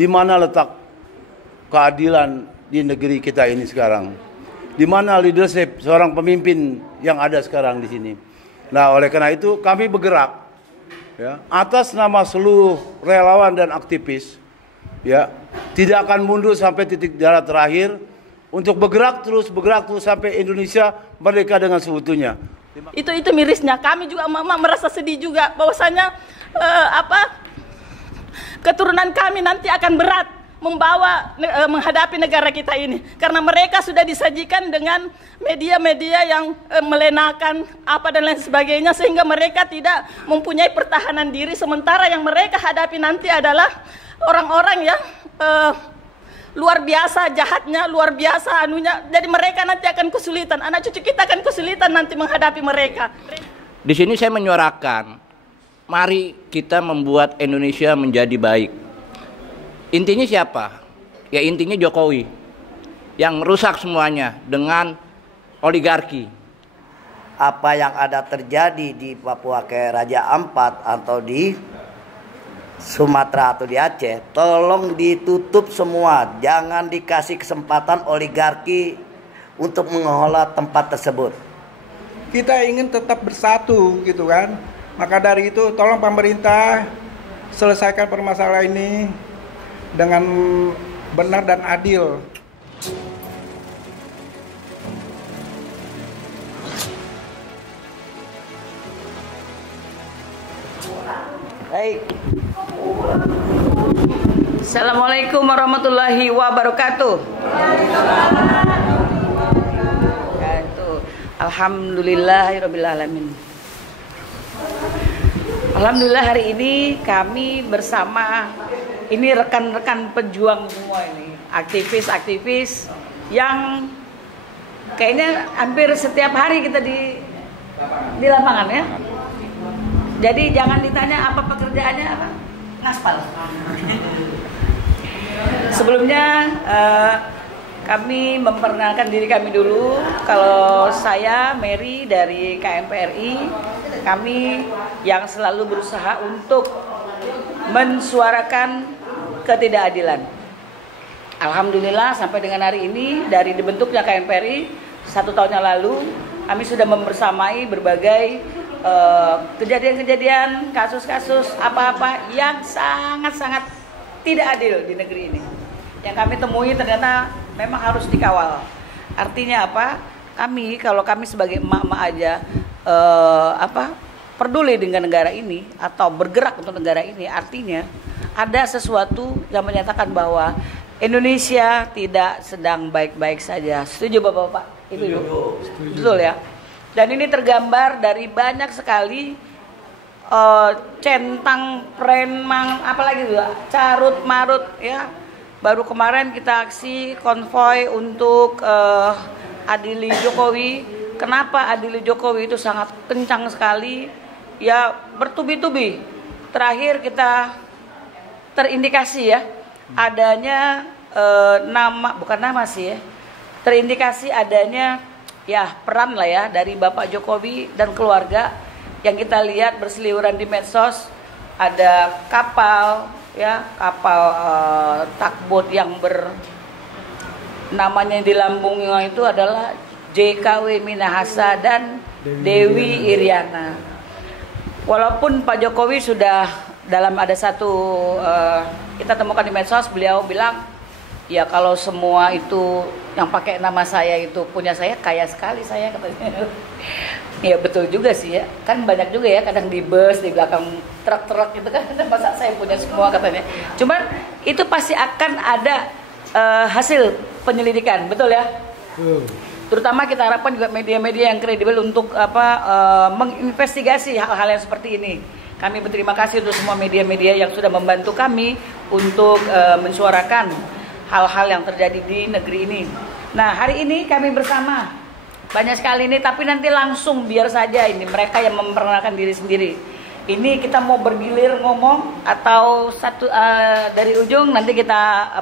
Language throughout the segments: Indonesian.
di mana letak keadilan di negeri kita ini sekarang? Di mana leadership seorang pemimpin yang ada sekarang di sini? Nah, oleh karena itu kami bergerak ya, atas nama seluruh relawan dan aktivis ya, tidak akan mundur sampai titik darah terakhir untuk bergerak terus sampai Indonesia merdeka dengan seutuhnya. Itu mirisnya. Kami juga mama merasa sedih juga bahwasanya keturunan kami nanti akan berat menghadapi negara kita ini, karena mereka sudah disajikan dengan media-media yang melenakan dan lain sebagainya, sehingga mereka tidak mempunyai pertahanan diri, sementara yang mereka hadapi nanti adalah orang-orang yang luar biasa jahatnya, luar biasa anunya. Jadi mereka nanti akan kesulitan, anak cucu kita akan kesulitan nanti menghadapi mereka. Di sini saya menyuarakan, mari kita membuat Indonesia menjadi baik. Intinya siapa? Ya intinya Jokowi yang rusak semuanya dengan oligarki. Apa yang ada terjadi di Papua kayak Raja Ampat atau di Sumatera atau di Aceh, tolong ditutup semua. Jangan dikasih kesempatan oligarki untuk mengelola tempat tersebut. Kita ingin tetap bersatu gitu kan. Maka dari itu tolong pemerintah selesaikan permasalahan ini dengan benar dan adil. Baik. Assalamualaikum warahmatullahi wabarakatuh. Alhamdulillahirabbil alamin. Alhamdulillah hari ini kami bersama ini rekan-rekan pejuang semua ini, aktivis-aktivis yang kayaknya hampir setiap hari kita di lapangan ya. Jadi jangan ditanya apa pekerjaannya, apa ngaspal. Sebelumnya kami memperkenalkan diri kami dulu. Kalau saya Mary dari KMPRI, kami yang selalu berusaha untuk mensuarakan ketidakadilan. Alhamdulillah sampai dengan hari ini dari dibentuknya KMPRI 1 tahun yang lalu, kami sudah membersamai berbagai kejadian-kejadian, kasus-kasus apa-apa yang sangat-sangat tidak adil di negeri ini. Yang kami temui ternyata memang harus dikawal. Artinya apa? Kalau kami sebagai emak-emak aja peduli dengan negara ini atau bergerak untuk negara ini, artinya ada sesuatu yang menyatakan bahwa Indonesia tidak sedang baik-baik saja. Setuju Bapak-bapak? Ibu-ibu? Betul ya? Dan ini tergambar dari banyak sekali centang, premang, apalagi juga carut marut ya. Baru kemarin kita aksi konvoy untuk adili Jokowi. Kenapa adili Jokowi itu sangat kencang sekali? Ya bertubi-tubi. Terakhir kita terindikasi ya adanya terindikasi adanya ya peran lah ya dari Bapak Jokowi dan keluarga yang kita lihat berseliweran di medsos. Ada kapal takbot yang namanya di lambungnya itu adalah JKW Minahasa dan Dewi Iriana. Walaupun Pak Jokowi sudah ada satu kita temukan di medsos, beliau bilang ya kalau semua itu yang pakai nama saya itu punya saya, kaya sekali saya katanya. Ya betul juga sih ya, kan banyak juga ya kadang di bus, di belakang truk-truk itu kan, masa saya punya semua katanya. Cuman itu pasti akan ada hasil penyelidikan, betul ya? Terutama kita harapkan juga media-media yang kredibel untuk menginvestigasi hal-hal yang seperti ini. Kami berterima kasih untuk semua media-media yang sudah membantu kami untuk mensuarakan hal-hal yang terjadi di negeri ini. Nah, hari ini kami bersama banyak sekali ini, tapi nanti langsung biar saja ini mereka yang memperkenalkan diri sendiri. Ini kita mau bergilir ngomong atau satu dari ujung nanti kita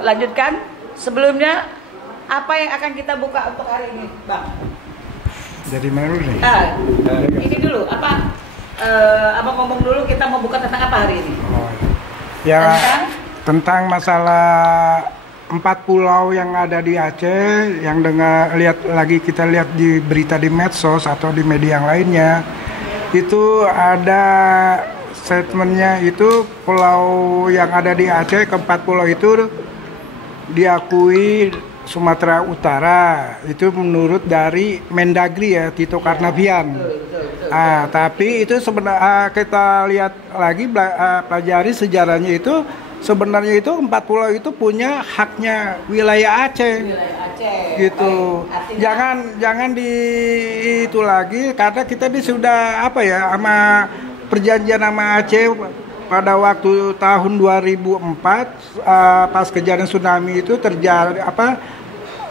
lanjutkan. Sebelumnya apa yang akan kita buka untuk hari ini, Bang? Jadi mana dulu nih? Ini dulu abang ngomong dulu, kita mau buka tentang apa hari ini? Ya, tentang masalah 4 pulau yang ada di Aceh, yang kita lihat di berita di medsos atau di media yang lainnya, itu ada statementnya itu pulau yang ada di Aceh, ke-4 pulau itu diakui Sumatera Utara, itu menurut dari Mendagri ya, Tito Karnavian. Tapi itu sebenarnya kita lihat lagi pelajari sejarahnya itu sebenarnya itu 4 pulau itu punya haknya wilayah Aceh. Gitu. Jangan di itu lagi karena kita sudah sama perjanjian sama Aceh pada waktu tahun 2004 pas kejadian tsunami itu terjadi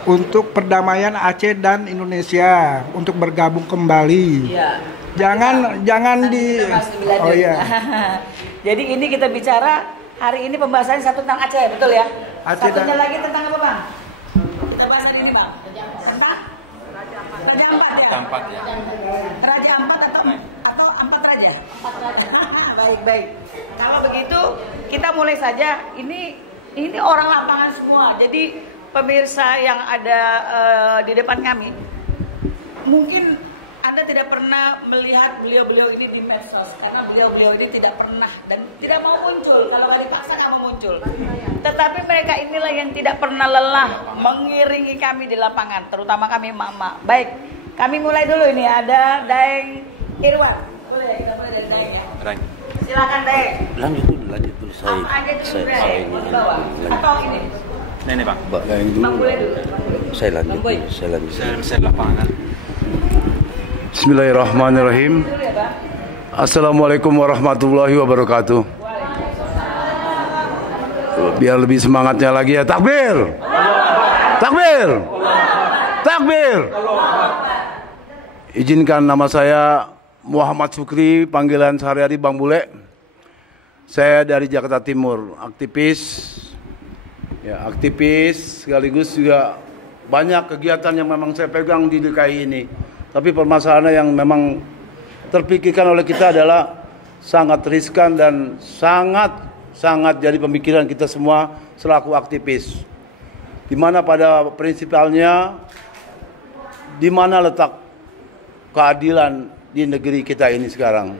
untuk perdamaian Aceh dan Indonesia untuk bergabung kembali. Iya. Jangan di Oh iya. Jadi ini kita bicara hari ini pembahasannya satu tentang Aceh, betul ya? Aceh Satunya lagi tentang apa, Bang? Kita bahas hari ini, Bang. Raja Ampat ya? Raja Ampat atau Ampat Raja? Ampat Raja. Baik. Kalau begitu kita mulai saja. Ini orang lapangan semua. Jadi pemirsa yang ada di depan kami, mungkin Anda tidak pernah melihat beliau-beliau ini di medsos karena beliau-beliau ini tidak pernah dan tidak mau muncul. Kalau dipaksa nggak mau muncul. Tetapi mereka inilah yang tidak pernah lelah mengiringi kami di lapangan, terutama kami mama. Baik, kami mulai dulu ini ada Daeng Irwan. Boleh, kita mulai dari Daeng ya. Silakan Daeng. Lanjut dulu saya. Apa aja dulu Daeng? Di bawah. Atau ini? Ini Bang. Bang boleh dulu. Saya lanjut. Saya lapangan. Bismillahirrahmanirrahim. Assalamualaikum warahmatullahi wabarakatuh. Biar lebih semangatnya lagi ya, takbir. Takbir. Takbir. Izinkan nama saya Muhammad Sukri, panggilan sehari-hari Bang Bule. Saya dari Jakarta Timur, aktivis. Ya, aktivis sekaligus juga banyak kegiatan yang memang saya pegang di DKI ini. Tapi permasalahannya yang memang terpikirkan oleh kita adalah sangat riskan dan sangat jadi pemikiran kita semua selaku aktivis. Di mana pada prinsipalnya, di mana letak keadilan di negeri kita ini sekarang?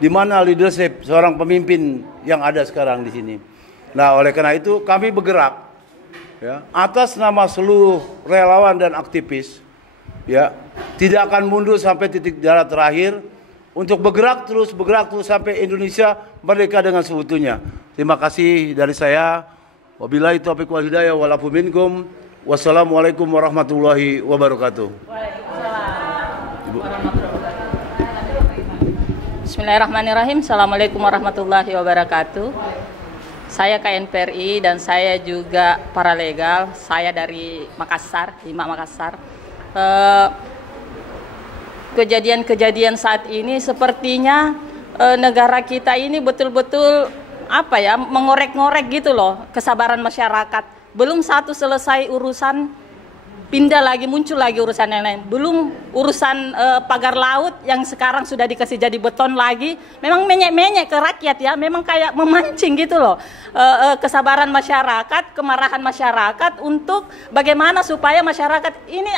Di mana leadership seorang pemimpin yang ada sekarang di sini? Nah, oleh karena itu kami bergerak ya, atas nama seluruh relawan dan aktivis, ya, tidak akan mundur sampai titik darah terakhir untuk bergerak terus sampai Indonesia merdeka dengan seutuhnya. Terima kasih dari saya. Wabillahi taufiq wal hidayah wal afu minkum. Wassalamualaikum warahmatullahi wabarakatuh. Bismillahirrahmanirrahim. Assalamualaikum warahmatullahi wabarakatuh. Saya KNPRI dan saya juga paralegal. Saya dari Makassar, Hima Makassar. Kejadian-kejadian saat ini sepertinya negara kita ini betul-betul mengorek-ngorek gitu loh kesabaran masyarakat. Belum satu selesai urusan, pindah lagi, muncul lagi urusan yang lain. Belum urusan pagar laut yang sekarang sudah dikasih jadi beton lagi. Memang menyek-menyek ke rakyat ya, memang kayak memancing gitu loh. Kesabaran masyarakat, kemarahan masyarakat untuk bagaimana supaya masyarakat ini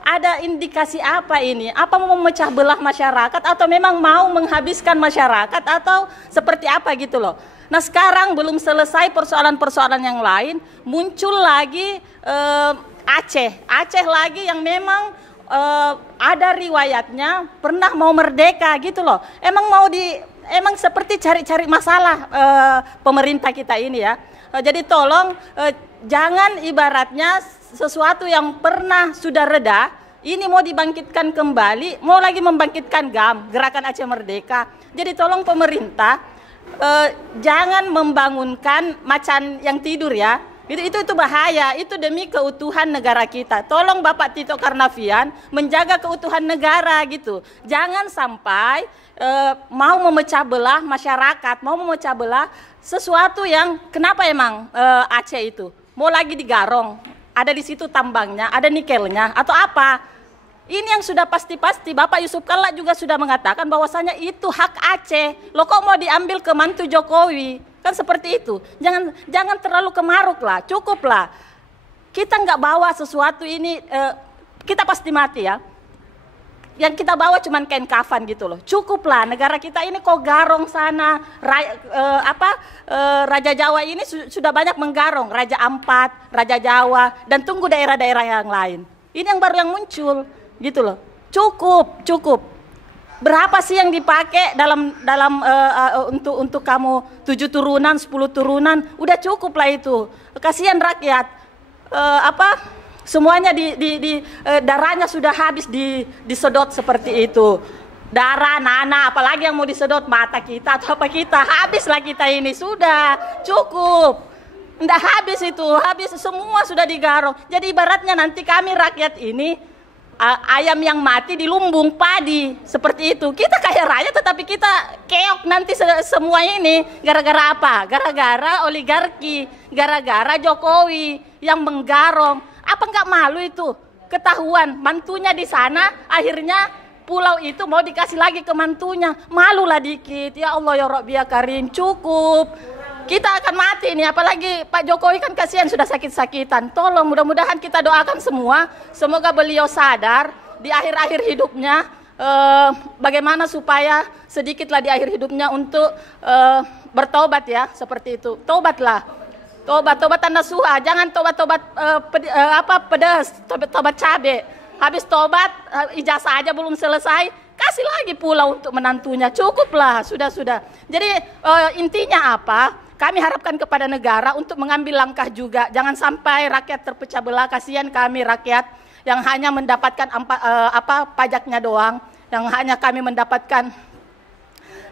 ada indikasi apa ini? Apa mau memecah belah masyarakat atau memang mau menghabiskan masyarakat atau seperti apa gitu loh. Nah sekarang belum selesai persoalan-persoalan yang lain, muncul lagi Aceh lagi yang memang ada riwayatnya pernah mau merdeka gitu loh. Emang seperti cari-cari masalah pemerintah kita ini ya. Jadi tolong jangan ibaratnya sesuatu yang pernah sudah reda, ini mau dibangkitkan kembali, mau lagi membangkitkan Gerakan Aceh Merdeka. Jadi tolong pemerintah jangan membangunkan macan yang tidur ya. Itu bahaya, itu demi keutuhan negara kita. Tolong Bapak Tito Karnavian menjaga keutuhan negara gitu. Jangan sampai mau memecah belah masyarakat, mau memecah belah sesuatu yang kenapa emang Aceh itu mau lagi digarong, ada di situ tambangnya, ada nikelnya atau apa? Ini yang sudah pasti-pasti Bapak Yusuf Kalla juga sudah mengatakan bahwasanya itu hak Aceh. Loh kok mau diambil ke mantu Jokowi? Kan seperti itu. Jangan terlalu kemaruk lah, cukup lah. Kita nggak bawa sesuatu ini, kita pasti mati ya. Yang kita bawa cuman kain kafan gitu loh. Cukuplah, negara kita ini kok garong sana. Raja Jawa ini sudah banyak menggarong. Raja Ampat, Raja Jawa, dan tunggu daerah-daerah yang lain. Ini yang baru yang muncul gitu loh. Cukup. Berapa sih yang dipakai untuk kamu 7 turunan, 10 turunan? Udah cukup lah itu. Kasihan rakyat. Semuanya darahnya sudah habis disedot seperti itu. Darah, nanah, apalagi yang mau disedot, mata kita atau apa kita. Habislah kita ini, sudah cukup. Nggak habis itu, habis semua sudah digarong. Jadi ibaratnya nanti kami rakyat ini, ayam yang mati di lumbung padi, seperti itu. Kita kaya raya tetapi kita keok nanti semua ini. Gara-gara apa? Gara-gara oligarki, gara-gara Jokowi yang menggarong. Apa nggak malu itu? Ketahuan mantunya di sana, akhirnya pulau itu mau dikasih lagi ke mantunya. Malulah dikit. Ya Allah ya Rabbi ya Karim, cukup. Kita akan mati nih, apalagi Pak Jokowi kan kasihan sudah sakit-sakitan. Tolong mudah-mudahan kita doakan semua, semoga beliau sadar di akhir-akhir hidupnya, bagaimana supaya sedikitlah di akhir hidupnya untuk bertobat ya, seperti itu. Tobatlah. Tobat nasuha, jangan tobat pedas, tobat cabe. Habis tobat, ijazah aja belum selesai, kasih lagi pulau untuk menantunya. Cukuplah, sudah. Jadi intinya apa? Kami harapkan kepada negara untuk mengambil langkah juga. Jangan sampai rakyat terpecah belah. Kasihan kami rakyat yang hanya mendapatkan pajaknya doang, yang hanya kami mendapatkan.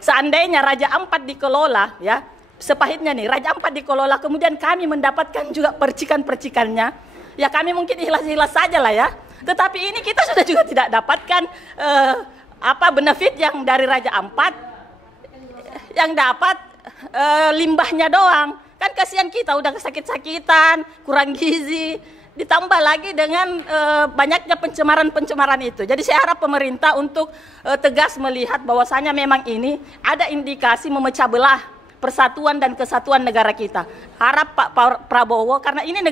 Seandainya Raja Ampat dikelola, ya. Sepahitnya nih, Raja Ampat dikelola, kemudian kami mendapatkan juga percikan-percikannya. Ya kami mungkin ikhlas-ikhlas saja lah ya. Tetapi ini kita sudah juga tidak dapatkan benefit yang dari Raja Ampat. Yang dapat limbahnya doang. Kan kasihan kita udah sakit-sakitan, kurang gizi. Ditambah lagi dengan banyaknya pencemaran itu. Jadi saya harap pemerintah untuk tegas melihat bahwasanya memang ini ada indikasi memecah belah persatuan dan kesatuan negara kita. Harap Pak Prabowo, karena ini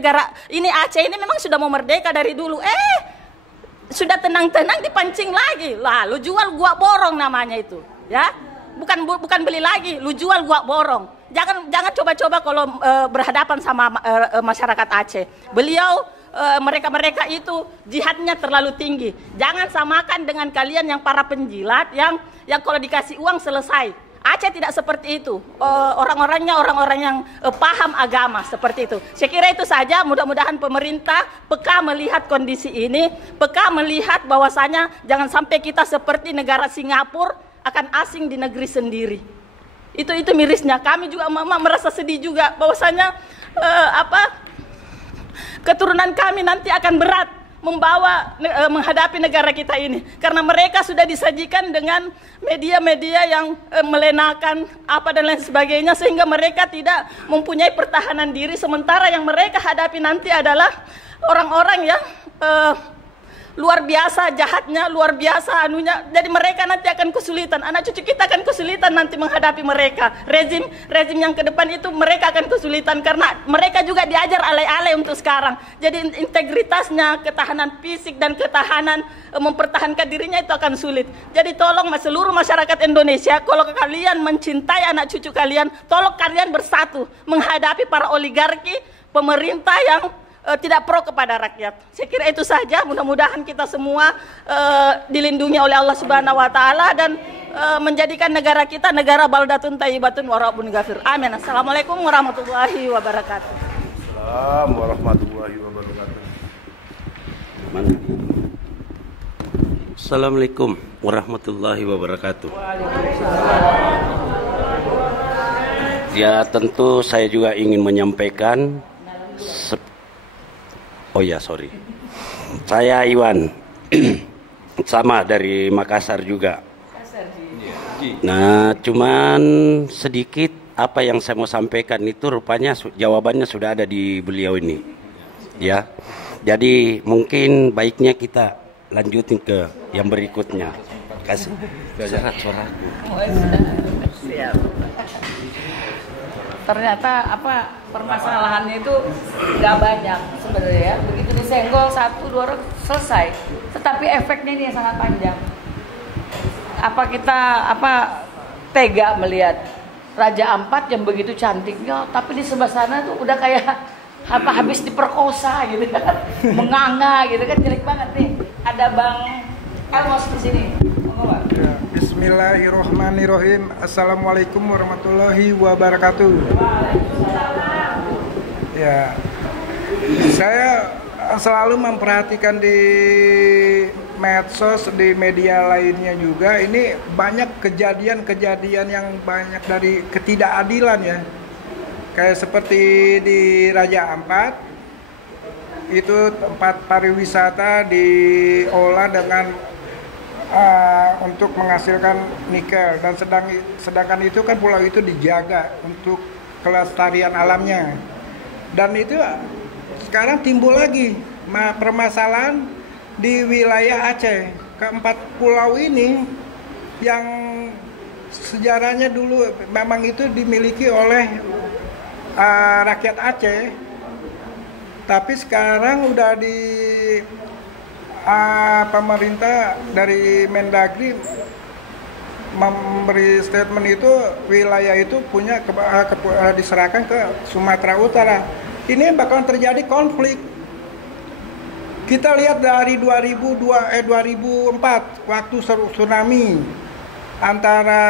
Aceh ini memang sudah mau merdeka dari dulu. Sudah tenang-tenang dipancing lagi. Lah, lu jual gua borong namanya itu, ya. Bukan beli lagi, lu jual gua borong. Jangan coba-coba kalau berhadapan sama masyarakat Aceh. Beliau mereka itu jihadnya terlalu tinggi. Jangan samakan dengan kalian yang para penjilat yang kalau dikasih uang selesai. Aceh tidak seperti itu. Orang-orangnya orang-orang yang paham agama seperti itu. Saya kira itu saja. Mudah-mudahan pemerintah peka melihat kondisi ini, peka melihat bahwasanya jangan sampai kita seperti negara Singapura akan asing di negeri sendiri. Itu mirisnya. Kami juga merasa sedih juga bahwasanya keturunan kami nanti akan berat menghadapi negara kita ini, karena mereka sudah disajikan dengan media-media yang melenakan dan lain sebagainya, sehingga mereka tidak mempunyai pertahanan diri, sementara yang mereka hadapi nanti adalah orang-orang yang luar biasa jahatnya, luar biasa anunya. Jadi mereka nanti akan kesulitan, anak cucu kita akan kesulitan nanti menghadapi mereka. Rezim yang ke depan itu mereka akan kesulitan, karena mereka juga diajar alay-alay untuk sekarang. Jadi integritasnya, ketahanan fisik dan ketahanan mempertahankan dirinya itu akan sulit. Jadi tolong seluruh masyarakat Indonesia, kalau kalian mencintai anak cucu kalian, tolong kalian bersatu menghadapi para oligarki, pemerintah yang tidak pro kepada rakyat. Saya kira itu saja. Mudah-mudahan kita semua dilindungi oleh Allah Subhanahu wa taala dan menjadikan negara kita negara baldatun thayyibatun wa rabbun ghafir. Amin. Assalamualaikum warahmatullahi wabarakatuh. Assalamualaikum warahmatullahi wabarakatuh. Assalamualaikum warahmatullahi wabarakatuh. Ya, tentu saya juga ingin menyampaikan saya Iwan, sama dari Makassar juga. Nah, cuman sedikit apa yang saya mau sampaikan itu rupanya jawabannya sudah ada di beliau ini, ya. Jadi mungkin baiknya kita lanjutin ke yang berikutnya. Kasih suaraku. ternyata permasalahannya itu nggak banyak sebenarnya. Begitu disenggol 1-2 orang selesai. Tetapi efeknya ini yang sangat panjang. Apa kita tega melihat Raja Ampat yang begitu cantiknya, tapi di sebelah sana tuh udah kayak habis diperkosa gitu kan, menganga gitu kan, jelek banget nih. Ada Bang Elmos di sini. Ya, Bismillahirrahmanirrahim. Assalamualaikum warahmatullahi wabarakatuh. Ya, saya selalu memperhatikan di medsos, di media lainnya juga, ini banyak kejadian-kejadian yang banyak dari ketidakadilan ya. Kayak seperti di Raja Ampat, itu tempat pariwisata diolah dengan untuk menghasilkan nikel, dan sedangkan itu kan pulau itu dijaga untuk kelestarian alamnya. Dan itu sekarang timbul lagi permasalahan di wilayah Aceh. Keempat pulau ini yang sejarahnya dulu memang itu dimiliki oleh rakyat Aceh, tapi sekarang udah di pemerintah dari Mendagri memberi statement itu wilayah itu punya diserahkan ke Sumatera Utara. Ini bakalan terjadi konflik. Kita lihat dari 2004 waktu tsunami antara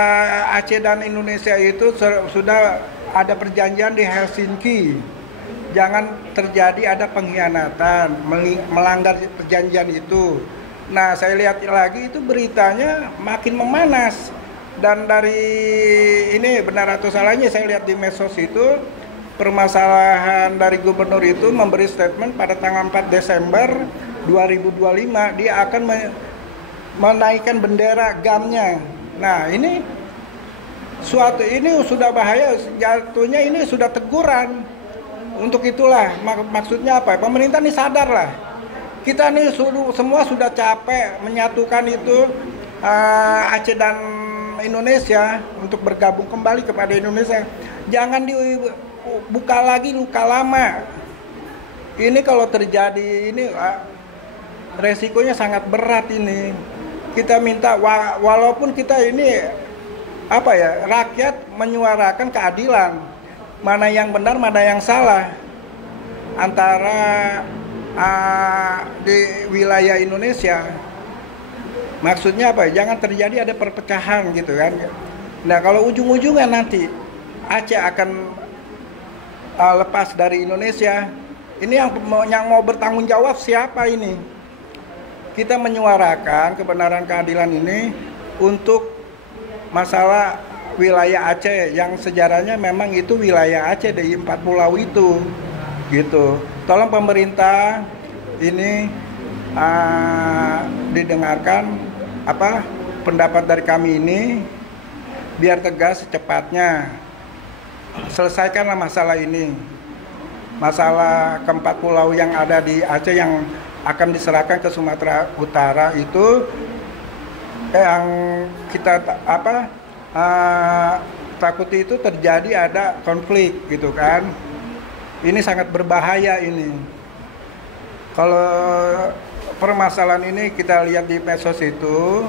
Aceh dan Indonesia itu sudah ada perjanjian di Helsinki. Jangan terjadi ada pengkhianatan, melanggar perjanjian itu. Nah, saya lihat lagi itu beritanya makin memanas. Dan dari ini benar atau salahnya saya lihat di medsos itu, permasalahan dari gubernur itu memberi statement pada tanggal 4 Desember 2025 dia akan menaikkan bendera GAM-nya. Nah, ini sudah bahaya, jatuhnya ini sudah teguran. Untuk itulah maksudnya apa? Pemerintah ini sadar lah. Kita nih semua sudah capek menyatukan itu Aceh dan Indonesia untuk bergabung kembali kepada Indonesia. Jangan dibuka lagi luka lama. Ini kalau terjadi ini resikonya sangat berat ini. Kita minta walaupun kita ini rakyat menyuarakan keadilan. Mana yang benar, mana yang salah antara di wilayah Indonesia. Maksudnya apa? Jangan terjadi ada perpecahan gitu kan. Nah, kalau ujung-ujungnya nanti Aceh akan lepas dari Indonesia, ini yang mau bertanggung jawab siapa ini? Kita menyuarakan kebenaran keadilan ini untuk masalah wilayah Aceh yang sejarahnya memang itu wilayah Aceh di 4 pulau itu gitu. Tolong pemerintah ini didengarkan pendapat dari kami ini biar tegas secepatnya. Selesaikanlah masalah ini. Masalah keempat pulau yang ada di Aceh yang akan diserahkan ke Sumatera Utara itu yang kita takuti itu terjadi ada konflik gitu kan. Ini sangat berbahaya ini. Kalau permasalahan ini kita lihat di medsos itu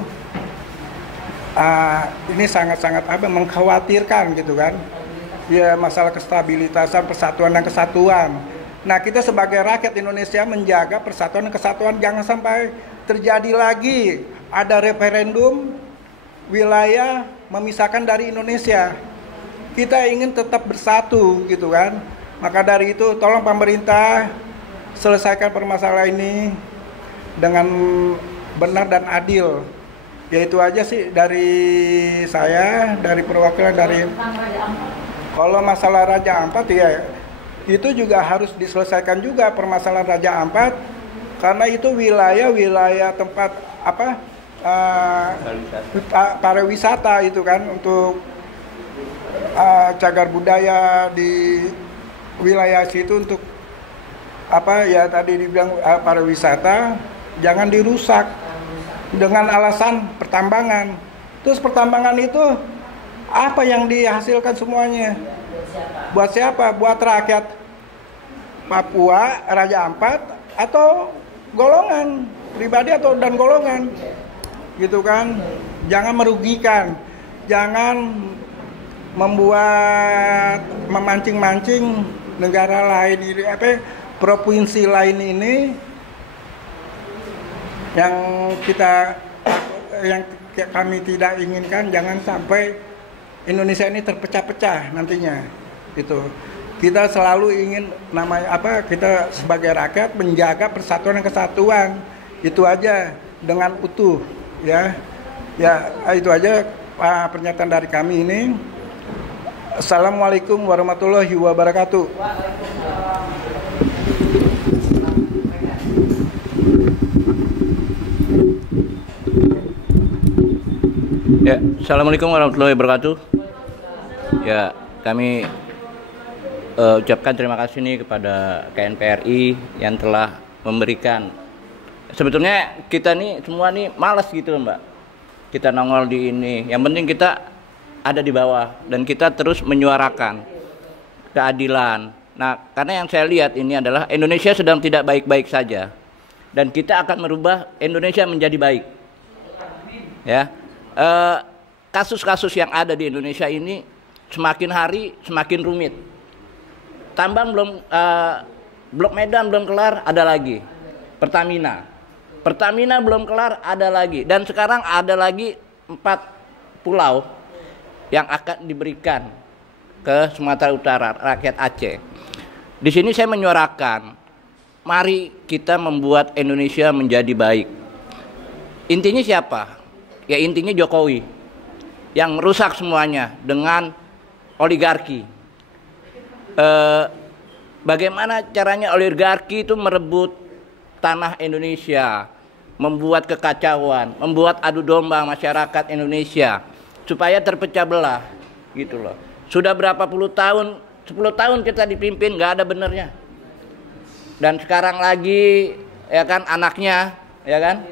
ini sangat-sangat mengkhawatirkan gitu kan. Ya, masalah kestabilitasan, persatuan dan kesatuan. Nah, kita sebagai rakyat Indonesia menjaga persatuan dan kesatuan, jangan sampai terjadi lagi ada referendum wilayah memisahkan dari Indonesia. Kita ingin tetap bersatu gitu kan. Maka dari itu tolong pemerintah selesaikan permasalahan ini dengan benar dan adil. Yaitu aja sih dari saya, dari perwakilan dari. Kalau masalah Raja Ampat ya itu juga harus diselesaikan juga permasalahan Raja Ampat, karena itu wilayah tempat pariwisata itu kan, untuk cagar budaya di wilayah situ, untuk tadi dibilang pariwisata jangan dirusak dengan alasan pertambangan. Terus pertambangan itu apa yang dihasilkan semuanya? Buat siapa? Buat rakyat Papua, Raja Ampat, atau golongan pribadi dan golongan, gitu kan? Jangan merugikan, jangan membuat memancing-mancing negara lain ini, provinsi lain ini yang kami tidak inginkan. Jangan sampai Indonesia ini terpecah-pecah nantinya, gitu. Kita selalu ingin kita sebagai rakyat menjaga persatuan dan kesatuan, itu aja dengan utuh, ya itu aja pernyataan dari kami ini. Assalamualaikum warahmatullahi wabarakatuh. Ya, assalamualaikum warahmatullahi wabarakatuh. Ya, kami ucapkan terima kasih nih kepada KNPRI yang telah memberikan. Sebetulnya kita nih semua nih malas gitu loh, Mbak. Kita nongol di ini. Yang penting kita ada di bawah dan kita terus menyuarakan keadilan. Nah, karena yang saya lihat ini adalah Indonesia sedang tidak baik-baik saja dan kita akan merubah Indonesia menjadi baik. Ya, kasus-kasus yang ada di Indonesia ini semakin hari semakin rumit. Tambang Blok Medan belum kelar, ada lagi. Pertamina belum kelar, ada lagi. Dan sekarang ada lagi 4 pulau yang akan diberikan ke Sumatera Utara, rakyat Aceh. Di sini saya menyuarakan, mari kita membuat Indonesia menjadi baik. Intinya siapa? Ya intinya Jokowi yang merusak semuanya dengan oligarki. Bagaimana caranya oligarki itu merebut tanah Indonesia, membuat kekacauan, membuat adu domba masyarakat Indonesia supaya terpecah belah, gitu loh. Sudah berapa puluh tahun, 10 tahun kita dipimpin nggak ada benernya. Dan sekarang lagi ya kan anaknya, ya kan?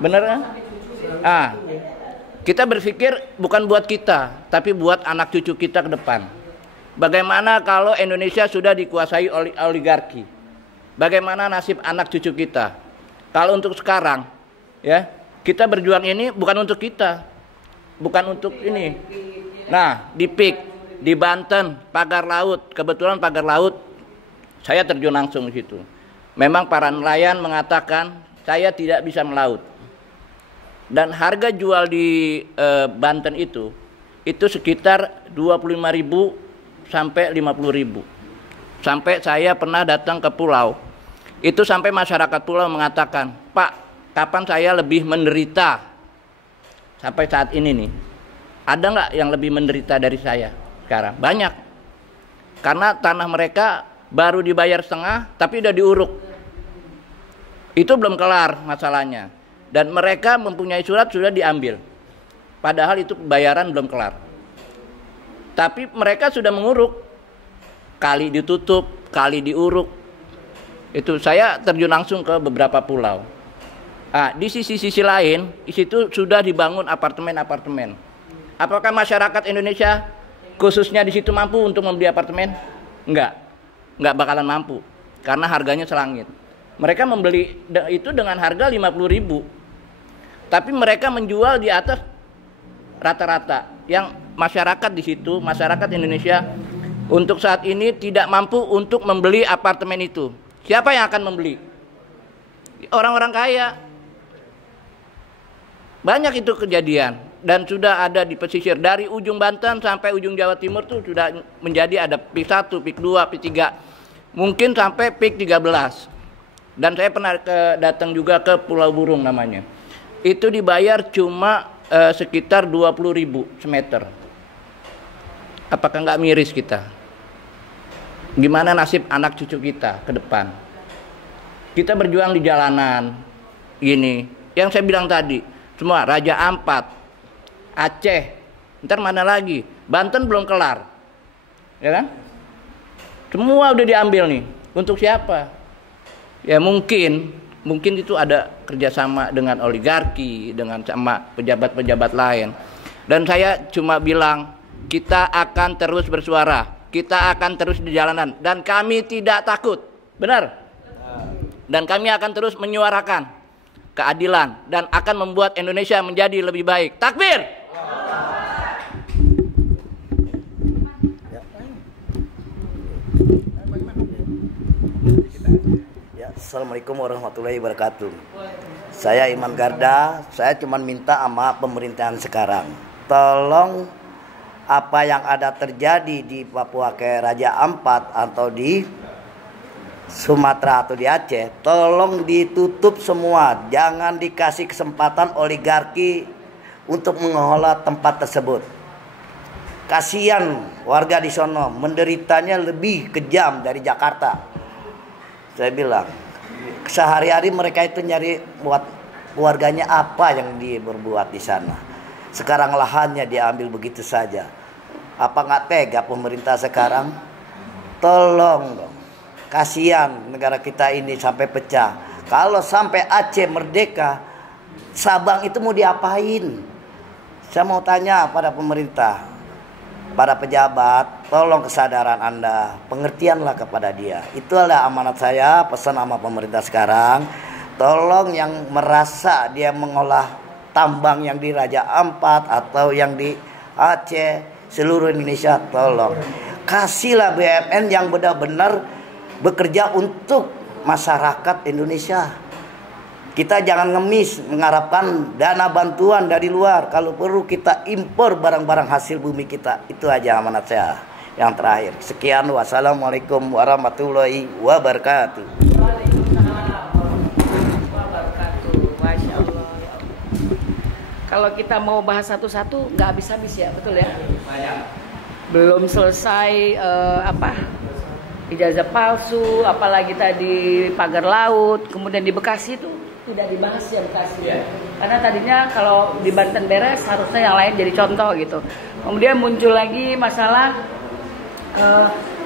Bener kan? Kita berpikir bukan buat kita, tapi buat anak cucu kita ke depan. Bagaimana kalau Indonesia sudah dikuasai oleh oligarki? Bagaimana nasib anak cucu kita? Kalau untuk sekarang, ya kita berjuang ini bukan untuk kita, bukan untuk ini. Nah, di PIK, di Banten, Pagar Laut, kebetulan Pagar Laut, saya terjun langsung di situ. Memang para nelayan mengatakan saya tidak bisa melaut. Dan harga jual di Banten itu sekitar 25.000 sampai 50.000. Sampai saya pernah datang ke pulau, itu sampai masyarakat pulau mengatakan, Pak, kapan saya lebih menderita sampai saat ini nih? Ada nggak yang lebih menderita dari saya sekarang? Banyak. Karena tanah mereka baru dibayar setengah, tapi udah diuruk. Itu belum kelar masalahnya. Dan mereka mempunyai surat sudah diambil. Padahal itu bayaran belum kelar. Tapi mereka sudah menguruk, kali ditutup, kali diuruk. Itu saya terjun langsung ke beberapa pulau. Di sisi lain, di situ sudah dibangun apartemen-apartemen. Apakah masyarakat Indonesia khususnya di situ mampu untuk membeli apartemen? Enggak bakalan mampu, karena harganya selangit. Mereka membeli itu dengan harga 50.000, tapi mereka menjual di atas rata-rata. Yang masyarakat di situ, masyarakat Indonesia untuk saat ini tidak mampu untuk membeli apartemen itu. Siapa yang akan membeli? Orang-orang kaya. Banyak itu kejadian dan sudah ada di pesisir dari ujung Banten sampai ujung Jawa Timur tuh sudah menjadi ada PIK 1, PIK 2, PIK 3, mungkin sampai PIK 13. Dan saya pernah datang juga ke Pulau Burung namanya. Itu dibayar cuma sekitar 20.000 semeter. Apakah nggak miris kita? Gimana nasib anak cucu kita ke depan? Kita berjuang di jalanan gini. Yang saya bilang tadi, semua Raja Ampat, Aceh, ntar mana lagi? Banten belum kelar, ya kan? Semua udah diambil nih. Untuk siapa? Ya mungkin itu ada kerjasama dengan oligarki, dengan sama pejabat-pejabat lain. Dan saya cuma bilang, kita akan terus bersuara. kita akan terus di jalanan dan kami tidak takut. Benar? Dan kami akan terus menyuarakan keadilan dan akan membuat Indonesia menjadi lebih baik. Takbir! Ya, Assalamualaikum warahmatullahi wabarakatuh. Saya Iman Garda. Saya cuma minta sama pemerintahan sekarang, tolong apa yang ada terjadi di Papua kayak Raja Ampat atau di Sumatera atau di Aceh, tolong ditutup semua. Jangan dikasih kesempatan oligarki untuk mengelola tempat tersebut. Kasihan warga di sono, menderitanya lebih kejam dari Jakarta. Saya bilang, sehari-hari mereka itu nyari buat keluarganya apa yang dia berbuat di sana. Sekarang lahannya diambil begitu saja. Apa nggak tega pemerintah sekarang? Tolong dong. Kasihan negara kita ini sampai pecah. Kalau sampai Aceh merdeka, Sabang itu mau diapain? Saya mau tanya pada pemerintah, para pejabat, tolong kesadaran Anda, pengertianlah kepada dia. Itu adalah amanat saya, pesan sama pemerintah sekarang. Tolong yang merasa dia mengolah tambang yang di Raja Ampat atau yang di Aceh, seluruh Indonesia, tolong kasihlah BUMN yang benar-benar bekerja untuk masyarakat Indonesia. Kita jangan ngemis mengharapkan dana bantuan dari luar. Kalau perlu kita impor barang-barang hasil bumi kita. Itu aja amanat saya yang terakhir. Sekian, wassalamualaikum warahmatullahi wabarakatuh. Masya Allah. Kalau kita mau bahas satu-satu nggak habis-habis ya, betul ya? Belum selesai ijazah palsu, apalagi tadi pagar laut, kemudian di Bekasi itu tidak dibahas ya Bekasi. Karena tadinya kalau di Banten beres, harusnya yang lain jadi contoh gitu. Kemudian muncul lagi masalah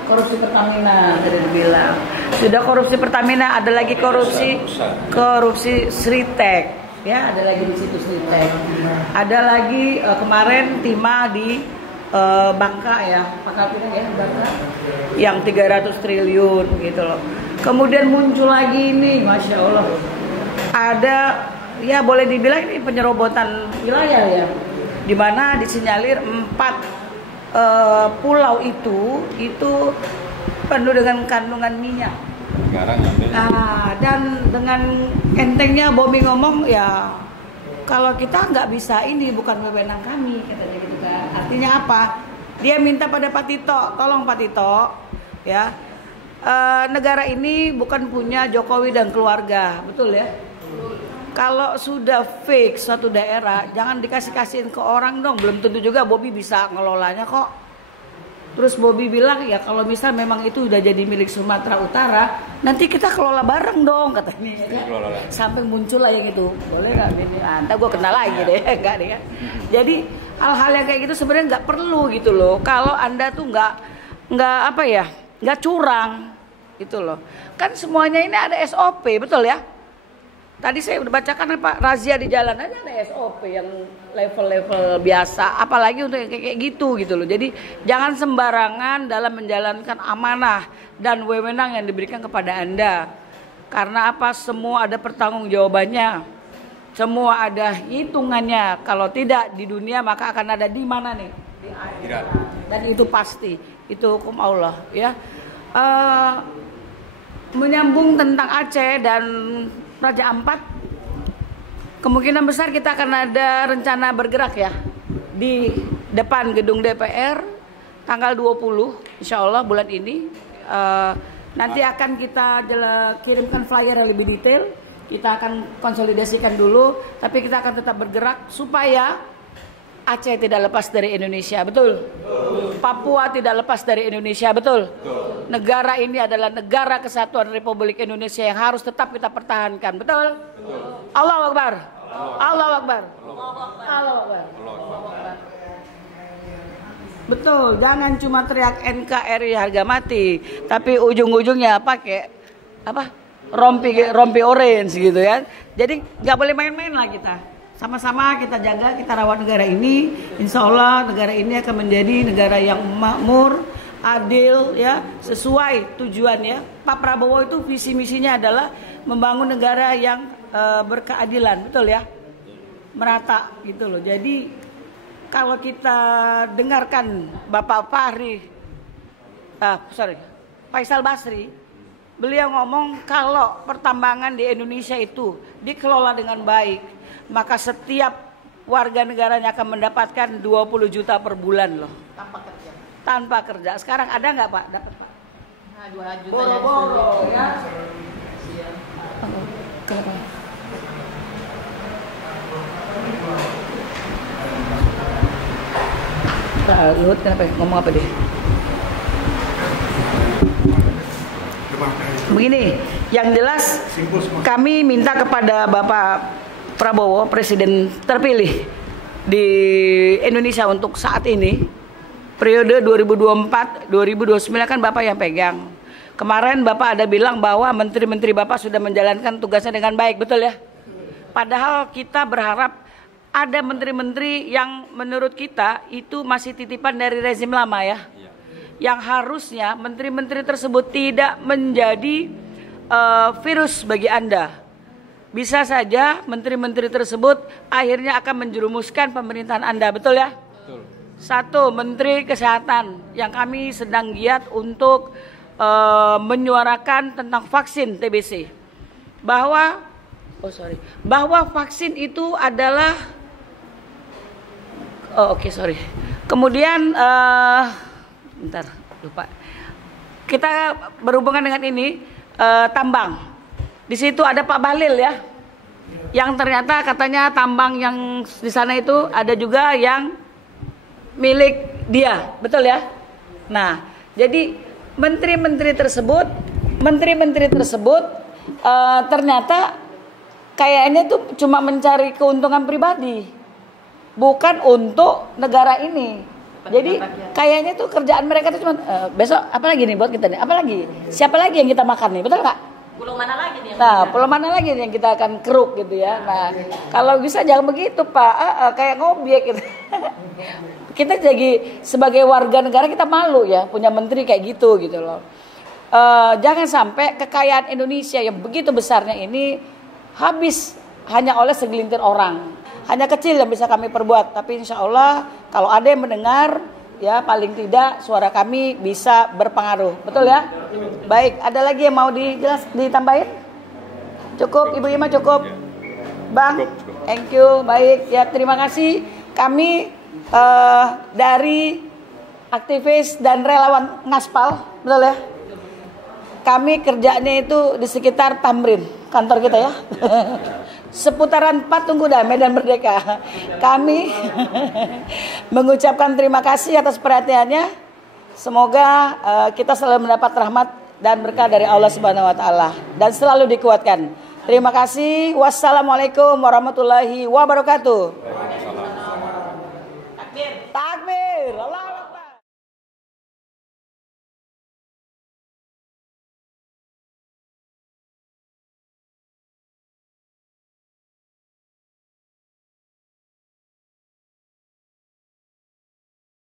korupsi Pertamina, tadi dibilang. Sudah korupsi Pertamina, ada lagi korupsi Sritek. Ya, ada lagi di situ Sritek. Ada lagi kemarin timah di Bangka ya, Pak Kapina ya, Bangka yang 300 triliun gitu loh. Kemudian muncul lagi ini, Masya Allah, ada ya boleh dibilang ini penyerobotan wilayah ya, dimana disinyalir 4 pulau itu penuh dengan kandungan minyak. Nah, dan dengan entengnya Bobi ngomong ya, kalau kita nggak bisa ini bukan wewenang kami, katanya gitu kan. Artinya apa? Dia minta pada Pak Tito, tolong Pak Tito, ya, negara ini bukan punya Jokowi dan keluarga, betul ya? Kalau sudah fix suatu daerah, jangan dikasih-kasihin ke orang dong. Belum tentu juga Bobi bisa ngelolanya kok. Terus Bobi bilang ya kalau misal memang itu udah jadi milik Sumatera Utara, nanti kita kelola bareng dong katanya. Ya. Sampai muncul lah yang itu, boleh nggak? Entah gue kenal lagi deh, enggak deh kan. Jadi hal-hal yang kayak gitu sebenarnya nggak perlu gitu loh. Kalau Anda tuh nggak curang gitu loh. Kan semuanya ini ada SOP, betul ya? Tadi saya udah bacakan apa, razia di jalan aja ada SOP yang level-level biasa, apalagi untuk yang kayak gitu loh. Jadi jangan sembarangan dalam menjalankan amanah dan wewenang yang diberikan kepada Anda. Karena apa? Semua ada pertanggungjawabannya, semua ada hitungannya. Kalau tidak di dunia maka akan ada di mana nih? Di akhirat. Dan itu pasti, itu hukum Allah ya. Menyambung tentang Aceh dan Raja Ampat, kemungkinan besar kita akan ada rencana bergerak ya di depan gedung DPR tanggal 20 insya Allah bulan ini. Nanti akan kita kirimkan flyer yang lebih detail. Kita akan konsolidasikan dulu, tapi kita akan tetap bergerak supaya Aceh tidak lepas dari Indonesia, betul? Papua tidak lepas dari Indonesia, betul? Negara ini adalah negara kesatuan Republik Indonesia yang harus tetap kita pertahankan, betul? Allahu Akbar. Allahu Akbar. Allahu Akbar. Betul, jangan cuma teriak NKRI harga mati, tapi ujung-ujungnya pakai apa? Rompi orange gitu ya. Jadi nggak boleh main-main lah kita. Sama-sama kita jaga, kita rawat negara ini. Insya Allah negara ini akan menjadi negara yang makmur, adil ya, sesuai tujuannya. Pak Prabowo itu visi misinya adalah membangun negara yang berkeadilan, betul ya? Merata gitu loh. Jadi kalau kita dengarkan Bapak Faisal Basri, beliau ngomong kalau pertambangan di Indonesia itu dikelola dengan baik, maka setiap warga negaranya akan mendapatkan 20 juta per bulan loh. Tanpa kerja. Sekarang ada nggak Pak? Dapat Pak? Nah, 2 juta boro-boro ya. Kenapa? Luhut kenapa? Ngomong apa deh? Begini, yang jelas kami minta kepada Bapak Prabowo, Presiden terpilih di Indonesia untuk saat ini, periode 2024-2029 kan Bapak yang pegang. Kemarin Bapak ada bilang bahwa menteri-menteri Bapak sudah menjalankan tugasnya dengan baik, betul ya? Padahal kita berharap ada menteri-menteri yang menurut kita itu masih titipan dari rezim lama ya. Yang harusnya menteri-menteri tersebut tidak menjadi virus bagi Anda. Bisa saja menteri-menteri tersebut akhirnya akan menjerumuskan pemerintahan Anda, betul ya? Betul. Satu, Menteri Kesehatan yang kami sedang giat untuk menyuarakan tentang vaksin TBC. Bahwa vaksin itu adalah kemudian bentar, lupa. Kita berhubungan dengan ini tambang. Di situ ada Pak Bahlil ya. Yang ternyata katanya tambang yang di sana itu ada juga yang milik dia, betul ya? Nah, jadi menteri-menteri tersebut ternyata kayaknya tuh cuma mencari keuntungan pribadi, bukan untuk negara ini. Jadi kayaknya tuh kerjaan mereka tuh cuma besok apa lagi nih buat kita nih? Apa lagi? Siapa lagi yang kita makan nih? Betul nggak? Pulau mana lagi nih? Pulau mana lagi nih yang kita akan keruk gitu ya? Nah, kalau bisa jangan begitu Pak, kayak ngobjek gitu. Kita jadi sebagai warga negara kita malu ya punya menteri kayak gitu loh. Jangan sampai kekayaan Indonesia yang begitu besarnya ini habis hanya oleh segelintir orang. Hanya kecil yang bisa kami perbuat, tapi insya Allah kalau ada yang mendengar, ya paling tidak suara kami bisa berpengaruh, betul ya? Baik, ada lagi yang mau ditambahin? Cukup, Ibu Ima cukup? Bang, thank you, baik ya terima kasih. Kami dari aktivis dan relawan Ngaspal, betul ya? Kami kerjanya itu di sekitar Tamrin, kantor kita ya. Seputaran Patung Kuda Medan Merdeka. Kami mengucapkan terima kasih atas perhatiannya. Semoga kita selalu mendapat rahmat dan berkah dari Allah Subhanahu wa taala dan selalu dikuatkan. Terima kasih. Wassalamualaikum warahmatullahi wabarakatuh.